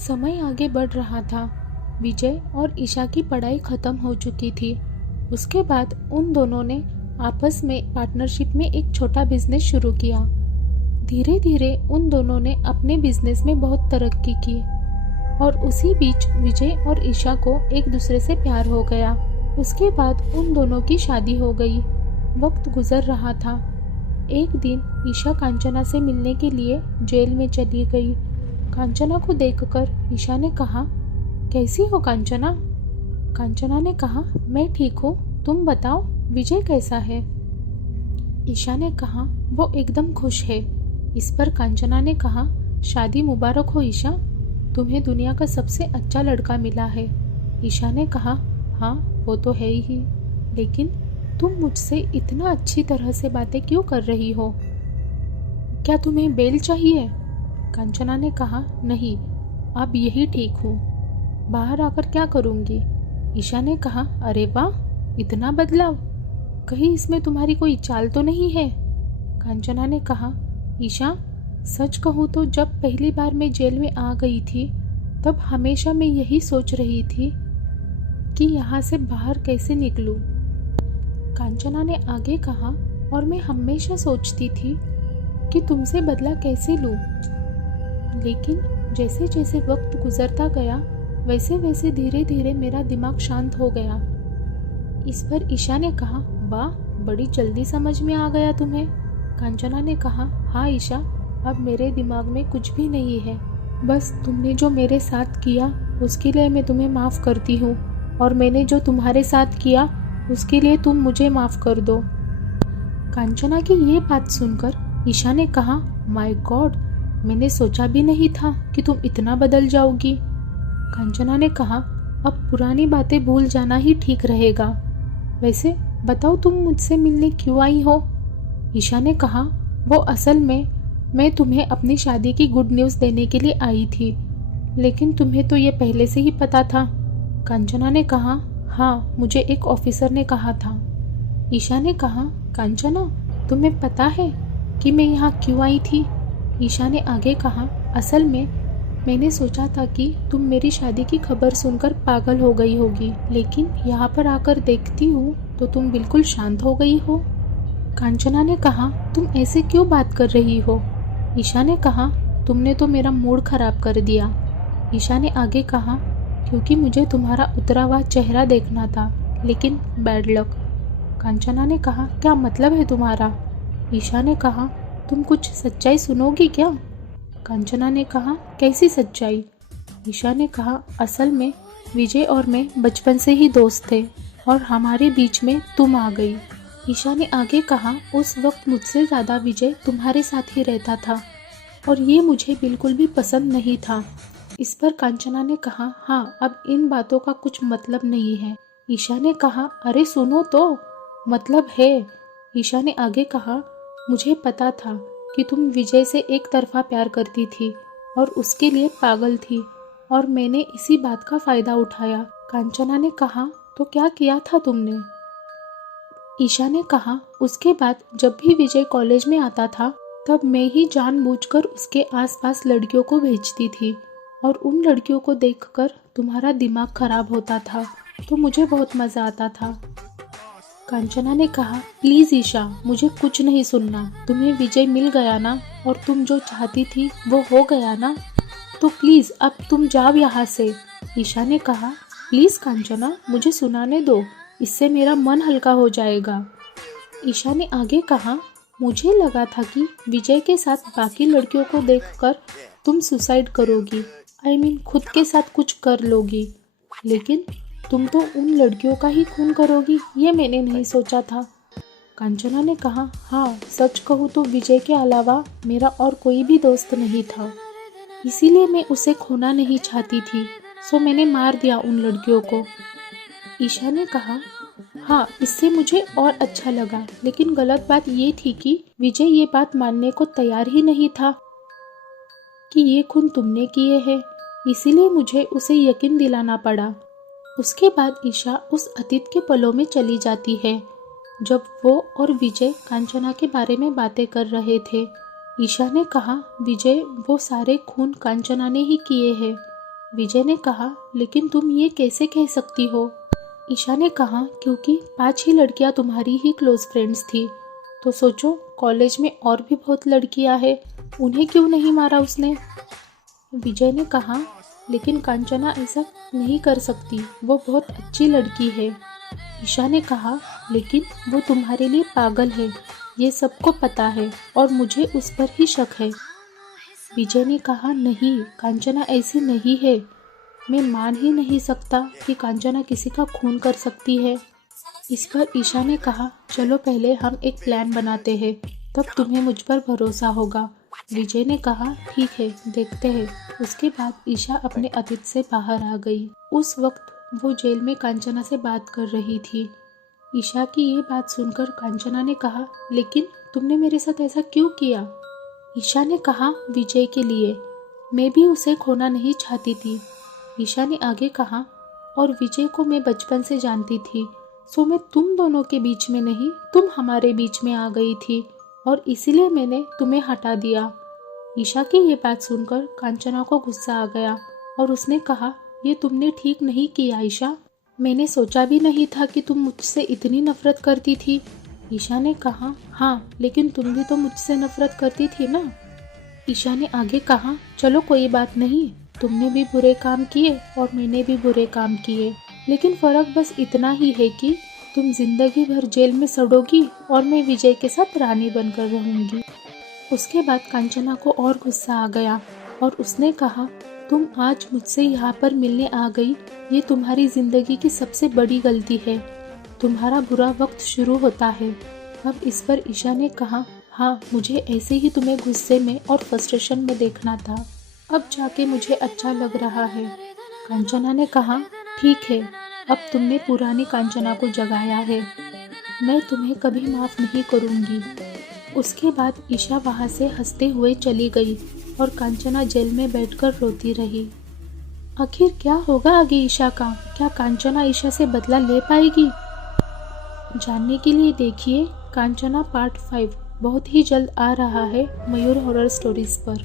समय आगे बढ़ रहा था। विजय और ईशा की पढ़ाई खत्म हो चुकी थी। उसके बाद उन दोनों ने आपस में पार्टनरशिप में एक छोटा बिजनेस शुरू किया। धीरे धीरे उन दोनों ने अपने बिजनेस में बहुत तरक्की की और उसी बीच विजय और ईशा को एक दूसरे से प्यार हो गया। उसके बाद उन दोनों की शादी हो गई। वक्त गुजर रहा था। एक दिन ईशा कांचना से मिलने के लिए जेल में चली गई। कांचना को देखकर ईशा ने कहा, कैसी हो कांचना? कांचना ने कहा, मैं ठीक हूँ, तुम बताओ विजय कैसा है? ईशा ने कहा, वो एकदम खुश है। इस पर कांचना ने कहा, शादी मुबारक हो ईशा, तुम्हें दुनिया का सबसे अच्छा लड़का मिला है। ईशा ने कहा, हाँ वो तो है ही, लेकिन तुम मुझसे इतना अच्छी तरह से बातें क्यों कर रही हो? क्या तुम्हें बेल चाहिए? कांचना ने कहा, नहीं, अब यही ठीक हूँ, बाहर आकर क्या करूँगी? ईशा ने कहा, अरे वाह, इतना बदलाव, कहीं इसमें तुम्हारी कोई चाल तो नहीं है? कांचना ने कहा, ईशा सच कहूँ तो जब पहली बार मैं जेल में आ गई थी तब हमेशा मैं यही सोच रही थी कि यहाँ से बाहर कैसे निकलूं। कांचना ने आगे कहा, और मैं हमेशा सोचती थी कि तुमसे बदला कैसे लूं। लेकिन जैसे जैसे वक्त गुजरता गया वैसे वैसे धीरे धीरे मेरा दिमाग शांत हो गया। इस पर ईशा ने कहा, वाह, बड़ी जल्दी समझ में आ गया तुम्हें। कांचना ने कहा, हाँ ईशा, अब मेरे दिमाग में कुछ भी नहीं है, बस तुमने जो मेरे साथ किया उसके लिए मैं तुम्हें माफ़ करती हूँ, और मैंने जो तुम्हारे साथ किया उसके लिए तुम मुझे माफ़ कर दो। कांचना की ये बात सुनकर ईशा ने कहा, माय गॉड, मैंने सोचा भी नहीं था कि तुम इतना बदल जाओगी। कांचना ने कहा, अब पुरानी बातें भूल जाना ही ठीक रहेगा। वैसे बताओ तुम मुझसे मिलने क्यों आई हो? ईशा ने कहा, वो असल में मैं तुम्हें अपनी शादी की गुड न्यूज़ देने के लिए आई थी, लेकिन तुम्हें तो ये पहले से ही पता था। कांचना ने कहा, हाँ, मुझे एक ऑफिसर ने कहा था। ईशा ने कहा, कांचना, तुम्हें पता है कि मैं यहाँ क्यों आई थी? ईशा ने आगे कहा, असल में मैंने सोचा था कि तुम मेरी शादी की खबर सुनकर पागल हो गई होगी, लेकिन यहाँ पर आकर देखती हूँ तो तुम बिल्कुल शांत हो गई हो। कांचना ने कहा, तुम ऐसे क्यों बात कर रही हो? ईशा ने कहा, तुमने तो मेरा मूड खराब कर दिया। ईशा ने आगे कहा, क्योंकि मुझे तुम्हारा उतरा हुआ चेहरा देखना था, लेकिन बैड लक। कांचना ने कहा, क्या मतलब है तुम्हारा? ईशा ने कहा, तुम कुछ सच्चाई सुनोगी क्या? कांचना ने कहा, कैसी सच्चाई? ईशा ने कहा, असल में विजय और मैं बचपन से ही दोस्त थे और हमारे बीच में तुम आ गई। ईशा ने आगे कहा, उस वक्त मुझसे ज़्यादा विजय तुम्हारे साथ ही रहता था और ये मुझे बिल्कुल भी पसंद नहीं था। इस पर कांचना ने कहा, हाँ, अब इन बातों का कुछ मतलब नहीं है। ईशा ने कहा, अरे सुनो तो, मतलब है। ईशा ने आगे कहा, मुझे पता था कि तुम विजय से एक तरफा प्यार करती थी और उसके लिए पागल थी, और मैंने इसी बात का फ़ायदा उठाया। कांचना ने कहा, तो क्या किया था तुमने? ईशा ने कहा, उसके बाद जब भी विजय कॉलेज में आता था तब मैं ही जानबूझकर उसके आसपास लड़कियों को भेजती थी, और उन लड़कियों को देखकर तुम्हारा दिमाग खराब होता था तो मुझे बहुत मज़ा आता था। कांचना ने कहा, प्लीज़ ईशा, मुझे कुछ नहीं सुनना, तुम्हें विजय मिल गया ना, और तुम जो चाहती थी वो हो गया ना, तो प्लीज़ अब तुम जाओ यहाँ से। ईशा ने कहा, प्लीज़ कांचना, मुझे सुनाने दो, इससे मेरा मन हल्का हो जाएगा। ईशा ने आगे कहा, मुझे लगा था कि विजय के साथ बाकी लड़कियों को देखकर तुम सुसाइड करोगी, खुद के साथ कुछ कर लोगी, लेकिन तुम तो उन लड़कियों का ही खून करोगी, ये मैंने नहीं सोचा था। कांचना ने कहा, हाँ, सच कहूँ तो विजय के अलावा मेरा और कोई भी दोस्त नहीं था, इसीलिए मैं उसे खोना नहीं चाहती थी, सो मैंने मार दिया उन लड़कियों को। ईशा ने कहा, हाँ, इससे मुझे और अच्छा लगा, लेकिन गलत बात ये थी कि विजय ये बात मानने को तैयार ही नहीं था कि ये खून तुमने किए हैं, इसीलिए मुझे उसे यकीन दिलाना पड़ा। उसके बाद ईशा उस अतीत के पलों में चली जाती है जब वो और विजय कांचना के बारे में बातें कर रहे थे। ईशा ने कहा, विजय, वो सारे खून कांचना ने ही किए हैं, विजय ने कहा, लेकिन तुम ये कैसे कह सकती हो? ईशा ने कहा, क्योंकि 5 ही लड़कियां तुम्हारी ही क्लोज फ्रेंड्स थी। तो सोचो, कॉलेज में और भी बहुत लड़कियां हैं, उन्हें क्यों नहीं मारा उसने? विजय ने कहा, लेकिन कांचना ऐसा नहीं कर सकती, वो बहुत अच्छी लड़की है। ईशा ने कहा, लेकिन वो तुम्हारे लिए पागल है, ये सबको पता है और मुझे उस पर ही शक है। विजय ने कहा, नहीं, कांचना ऐसी नहीं है। मैं मान ही नहीं सकता कि कांचना किसी का खून कर सकती है। इस पर ईशा ने कहा, चलो पहले हम एक प्लान बनाते हैं, तब तुम्हें मुझ पर भरोसा होगा। विजय ने कहा, ठीक है, देखते हैं। उसके बाद ईशा अपने अतीत से बाहर आ गई। उस वक्त वो जेल में कांचना से बात कर रही थी। ईशा की ये बात सुनकर कांचना ने कहा, लेकिन तुमने मेरे साथ ऐसा क्यों किया? ईशा ने कहा, विजय के लिए। मैं भी उसे खोना नहीं चाहती थी। ईशा ने आगे कहा, और विजय को मैं बचपन से जानती थी, सो मैं तुम दोनों के बीच में नहीं, तुम हमारे बीच में आ गई थी और इसीलिए मैंने तुम्हें हटा दिया। ईशा की ये बात सुनकर कांचना को गुस्सा आ गया और उसने कहा, ये तुमने ठीक नहीं किया ईशा। मैंने सोचा भी नहीं था कि तुम मुझसे इतनी नफरत करती थी। ईशा ने कहा, हाँ, लेकिन तुम भी तो मुझसे नफरत करती थी ना। ईशा ने आगे कहा, चलो कोई बात नहीं, तुमने भी बुरे काम किए और मैंने भी बुरे काम किए, लेकिन फ़र्क बस इतना ही है कि तुम जिंदगी भर जेल में सड़ोगी और मैं विजय के साथ रानी बनकर रहूंगी। उसके बाद कांचना को और गुस्सा आ गया और उसने कहा, तुम आज मुझसे यहाँ पर मिलने आ गई, ये तुम्हारी ज़िंदगी की सबसे बड़ी गलती है। तुम्हारा बुरा वक्त शुरू होता है। अब इस पर ईशा ने कहा, हाँ, मुझे ऐसे ही तुम्हें गुस्से में और फ्रस्ट्रेशन में देखना था, अब जाके मुझे अच्छा लग रहा है। कांचना ने कहा, ठीक है, अब तुमने पुरानी कांचना को जगाया है, मैं तुम्हें कभी माफ़ नहीं करूँगी। उसके बाद ईशा वहाँ से हंसते हुए चली गई और कांचना जेल में बैठकर रोती रही। आखिर क्या होगा आगे ईशा का? क्या कांचना ईशा से बदला ले पाएगी? जानने के लिए देखिए कांचना पार्ट 5 बहुत ही जल्द आ रहा है मयूर हॉरर स्टोरीज पर।